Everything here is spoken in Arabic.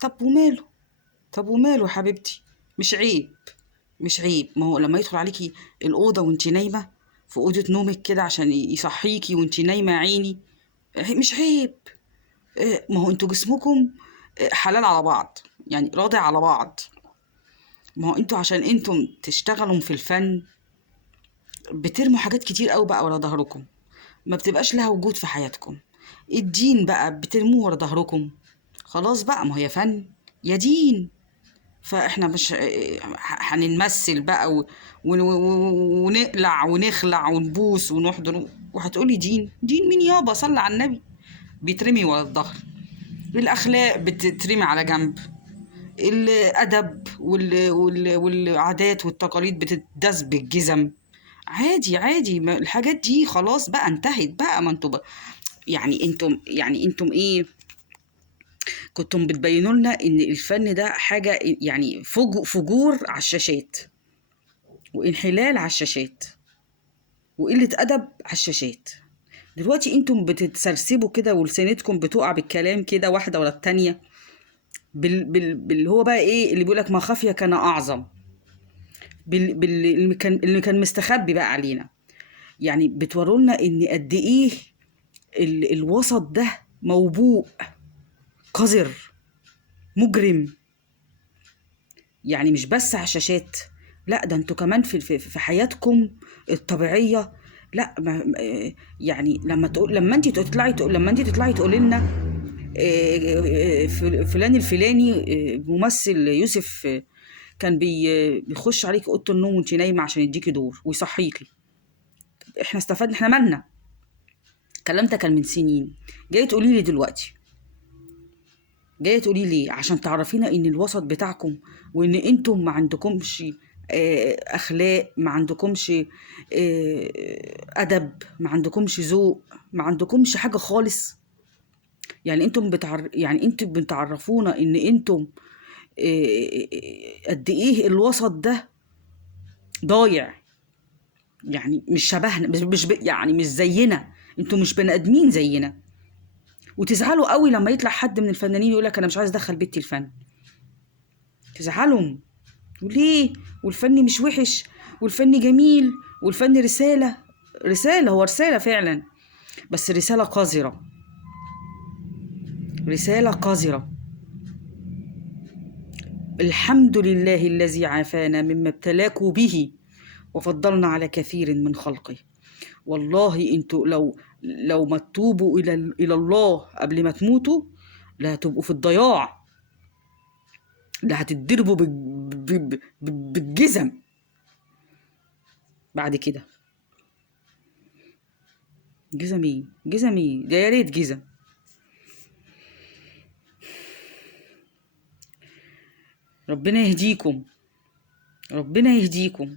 طب وماله، طب وماله يا حبيبتي، مش عيب، مش عيب. ما هو لما يدخل عليكي الأوضة وانت نايمة في أوضة نومك كده عشان يصحيكي وانت نايمة يا عيني، مش عيب. ما هو انتوا جسمكم حلال على بعض، يعني راضي على بعض. ما هو انتوا عشان انتم تشتغلوا في الفن بترموا حاجات كتير قوي بقى ورا ظهركم، ما بتبقاش لها وجود في حياتكم. الدين بقى بترموه ورا ظهركم، خلاص بقى، ما هي فن يا دين. فاحنا مش هنمثل بقى ونقلع ونخلع ونبوس ونحضن، وهتقولي دين؟ دين مين يابا؟ صلي على النبي. بيترمي ورا الظهر. الاخلاق بتترمي على جنب، الادب والعادات والتقاليد بتداس بالجزم. عادي عادي، الحاجات دي خلاص بقى انتهت بقى. ما انتوا يعني انتم ايه، كنتم بتبينوا لنا ان الفن ده حاجه يعني فجور على الشاشات، وانحلال على الشاشات، وقله ادب على الشاشات. دلوقتي انتم بتتسرسبوا كده ولسانتكم بتقع بالكلام كده واحده ورا التانيه، باللي هو بقى ايه اللي بيقولك ما خفي كان اعظم، اللي كان مستخبي بقى علينا. يعني بتورونا ان قد ايه الوسط ده موبوء، قذر، مجرم. يعني مش بس على الشاشات، لا ده انتوا كمان في حياتكم الطبيعيه. لا يعني لما انت تطلعي تقولي لنا فلان الفلاني، ممثل يوسف، كان بيخش عليك اوضه النوم وانت نايمه عشان يديكي دور ويصحيكي. احنا استفدنا، احنا مالنا؟ الكلام ده كان من سنين، جاي تقولي لي دلوقتي؟ جايه تقولي لي عشان تعرفينا ان الوسط بتاعكم، وان انتم ما عندكمش اخلاق، ما عندكمش ادب، ما عندكمش ذوق، ما عندكمش حاجه خالص. يعني يعني انتم بتعرفونا ان انتم قد ايه الوسط ده ضايع. يعني مش شبهنا، يعني مش زينا، انتم مش بني ادمين زينا. وتزعلوا قوي لما يطلع حد من الفنانين يقول لك انا مش عايز ادخل بنتي الفن. تزعلوا. وليه؟ والفن مش وحش، والفن جميل، والفن رسالة. رسالة، هو رسالة فعلا، بس رسالة قذرة، رسالة قذرة. الحمد لله الذي عافانا مما ابتلاكوا به وفضلنا على كثير من خلقه. والله انتوا لو ما تتوبوا الى الله قبل ما تموتوا، لا هتبقوا في الضياع، لا هتتضربوا بالجزم بعد كده. جزم ايه؟ جزم ايه ده؟ يا ريت جزم. ربنا يهديكم، ربنا يهديكم.